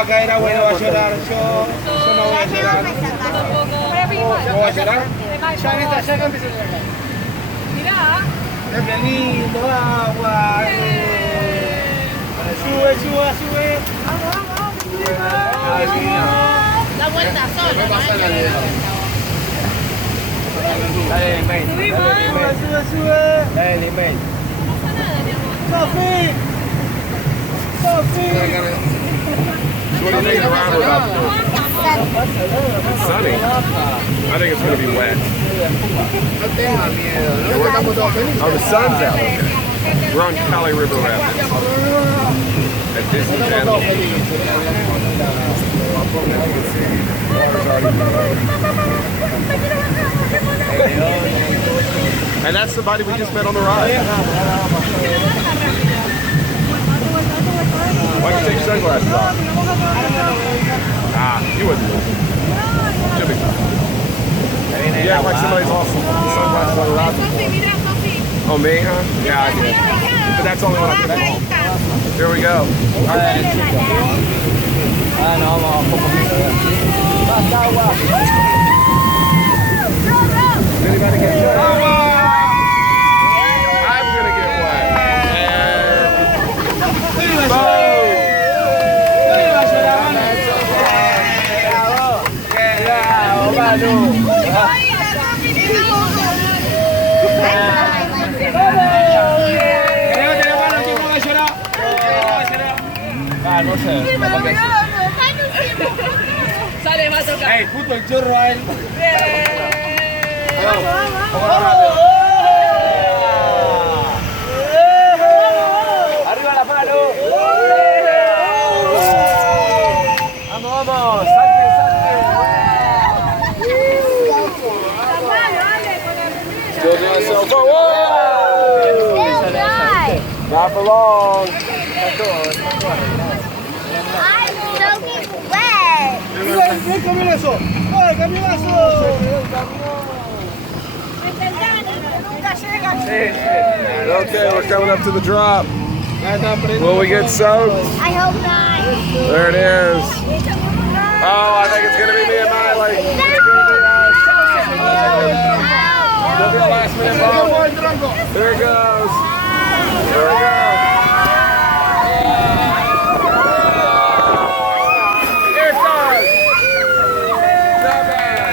Acá era bueno, va a llorar. Yo no voy a llorar. ¿No voy a llorar? Ya que empiezo a llorar. Mirá. Es lindo, agua. Sube. Da vuelta solo, Dale, May. Sube. Dale, May. Sofi. What do you think the roundabout is doing? It's sunny. I think it's going to be wet. Oh, the sun's out. Okay. We're on Cali River Rapids at Disney Channel. And that's somebody we just met on the ride. Why'd you take your sunglasses off? You wouldn't lose. Should be fine. You act like somebody's lost sunglasses on the ride. Oh, me, huh? Yeah, I did. But that's only when I get home. Here we go. Anybody get wet? I'm gonna get wet. No sé. Sale, va a tocar. Ey, puto el chorro a él. Arriba la mano. Vamos. Still doing so far. Not for long. I'm soaking wet. ¡Ven, camionazo! ¡Ay, camionazo! Okay, we're coming up to the drop. Will we get soaked? I hope not. There it is. Oh, I think it's going to be me and Miley. It's going to be us. It'll be a last minute moment. There it goes. There we go. Here it goes. Not bad.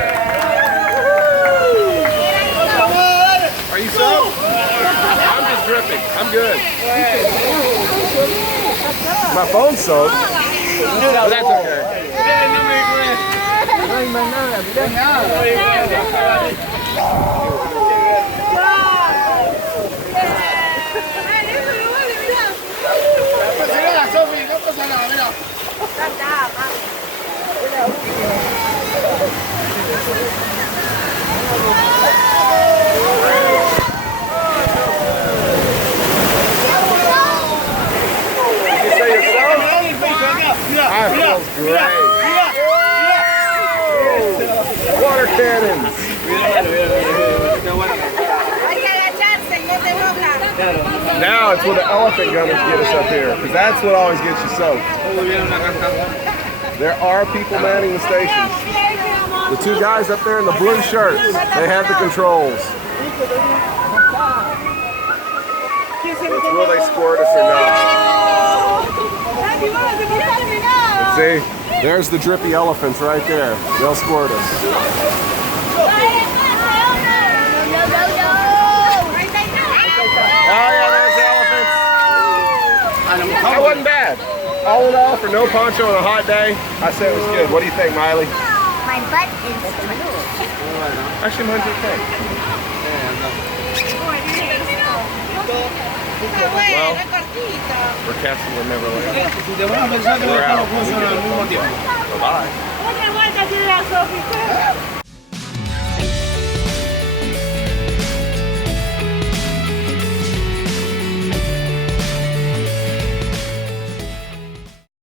Are you soaked? I'm just dripping. I'm good. My phone's soaked. But that's okay. That feels great. Water cannons. Now it's where the elephant gunners get us up here, because that's what always gets you soaked. There are people manning the stations. The two guys up there in the blue shirts, they have the controls. Will they squirt us or not? Let's see, there's the drippy elephants right there. They'll squirt us. Oh yeah, there's the elephants. That wasn't bad. All in all, for no poncho on a hot day, I say it was good. What do you think, Miley? My butt is Actually, mine's okay. Well, we're Kastle or Neverland. We're out. Bye-bye.